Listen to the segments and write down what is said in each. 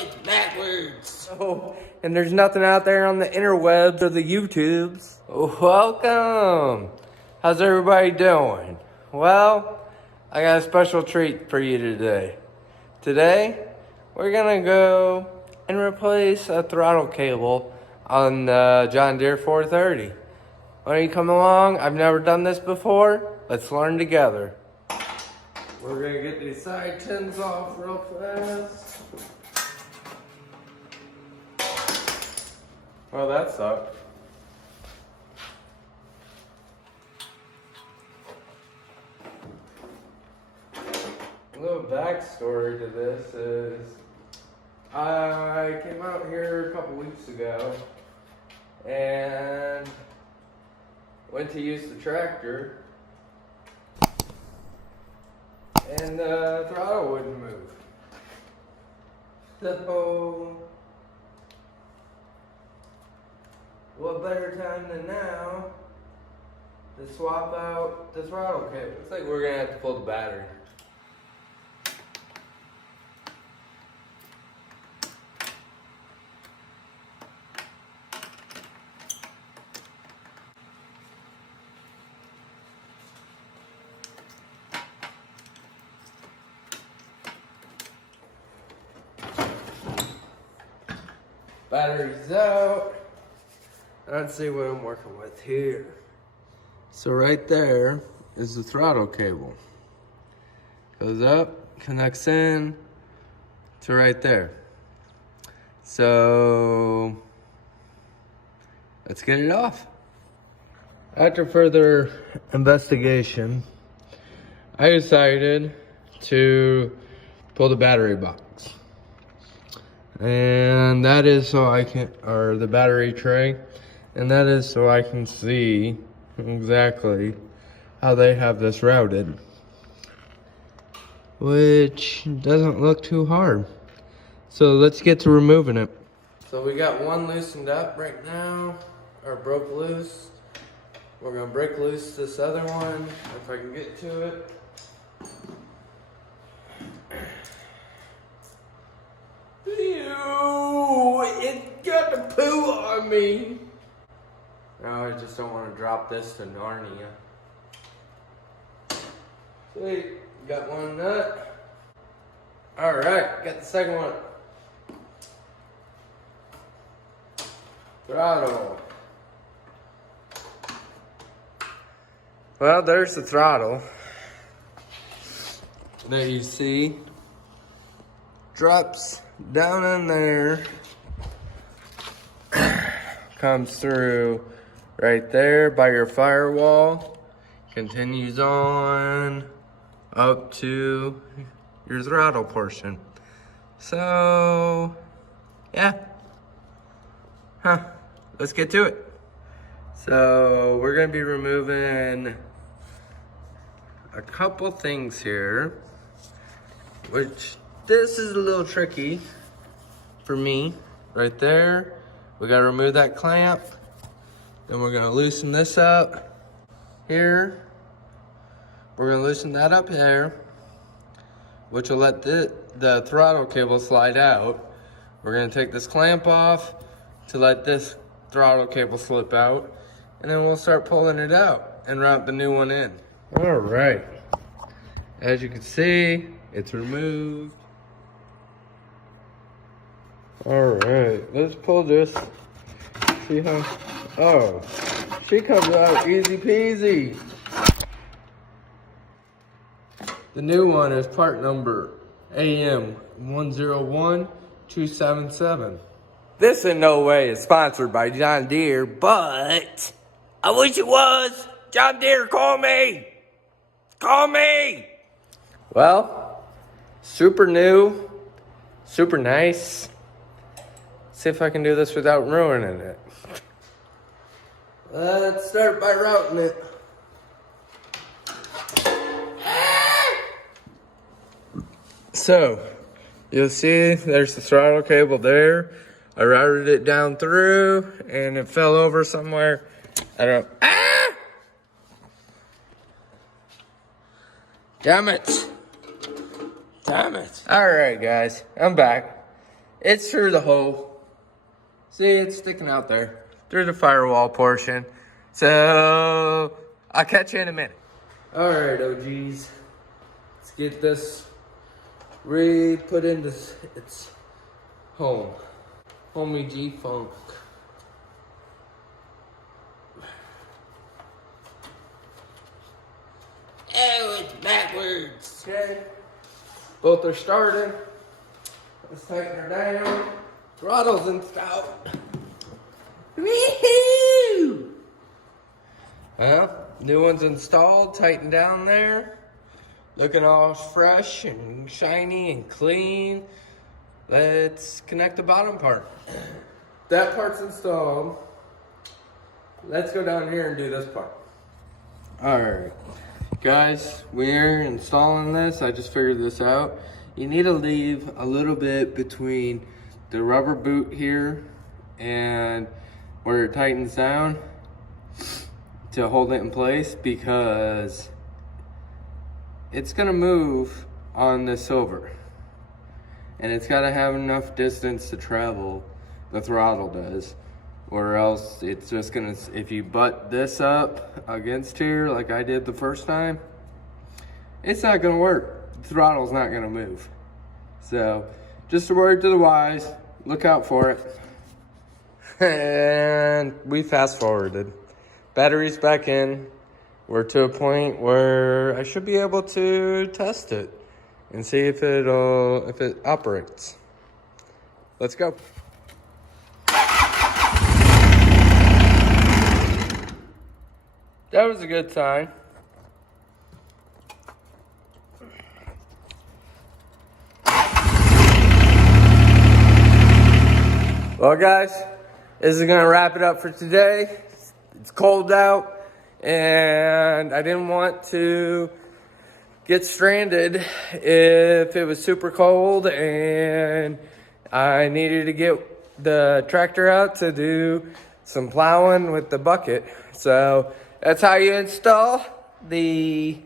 it's backwards. Oh, and there's nothing out there on the interwebs or the YouTubes. Welcome. How's everybody doing? Well, I got a special treat for you today. Today, we're gonna go and replace a throttle cable on the John Deere 430. Why don't you come along? I've never done this before. Let's learn together. We're gonna get these side tins off real fast. Well, that sucked. A little backstory to this is I came out here a couple weeks ago and went to use the tractor and the throttle wouldn't move. So, what better time than now to swap out the throttle cable? Looks like we're gonna have to pull the battery. Battery's out. Let's see what I'm working with here. So right there is the throttle cable. Goes up, connects in to right there. So let's get it off. After further investigation, I decided to pull the battery box. And that is so I can, or the battery tray, and that is so I can see exactly how they have this routed, which doesn't look too hard. So let's get to removing it. So we got one loosened up right now, or broke loose. We're gonna break loose this other one, if I can get to it. Ew, it got the poo on me. No, I just don't want to drop this to Narnia. Sweet, got one nut. Alright, got the second one. Throttle. Well, there's the throttle. There you see. Drops down in there, comes through right there by your firewall, continues on up to your throttle portion. So, yeah. Let's get to it. So, we're gonna be removing a couple things here, which this is a little tricky for me. Right there, we gotta remove that clamp. Then we're gonna loosen this up here. We're gonna loosen that up there, which will let the throttle cable slide out. We're gonna take this clamp off to let this throttle cable slip out, and then we'll start pulling it out and route the new one in. All right, as you can see, it's removed. Alright, let's pull this. See how, oh, she comes out easy peasy. The new one is part number AM101277. This in no way is sponsored by John Deere, but I wish it was. John Deere, call me. Call me. Well, super new, super nice. See if I can do this without ruining it. Let's start by routing it. So, you'll see there's the throttle cable there. I routed it down through and it fell over somewhere. I don't, Damn it. Damn it. All right, guys, I'm back. It's through the hole. See, it's sticking out there through the firewall portion. So I'll catch you in a minute. All right, OGs. Let's get this put into its home. Homie G-Funk. Oh, it's backwards. Okay. Both are started. Let's tighten her down. Throttle's installed. Woohoo! Well, new one's installed, tightened down there. Looking all fresh and shiny and clean. Let's connect the bottom part. That part's installed. Let's go down here and do this part. All right, guys, we're installing this. I just figured this out. You need to leave a little bit between the rubber boot here and where it tightens down to hold it in place, because it's gonna move on the silver. And it's gotta have enough distance to travel, the throttle does, or else it's just gonna, if you butt this up against here like I did the first time, it's not gonna work. The throttle's not gonna move. So, just a word to the wise, look out for it. And we fast forwarded. Battery's back in. We're to a point where I should be able to test it and see if it operates. Let's go. That was a good sign. Well, guys, this is gonna wrap it up for today. It's cold out, and I didn't want to get stranded if it was super cold and I needed to get the tractor out to do some plowing with the bucket. So that's how you install the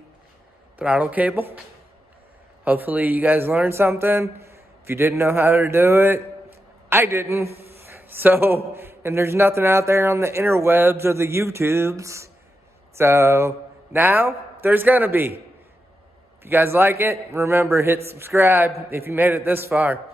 throttle cable. Hopefully you guys learned something. If you didn't know how to do it, I didn't. So, and there's nothing out there on the interwebs or the YouTubes. So now there's gonna be. If you guys like it, remember, hit subscribe if you made it this far.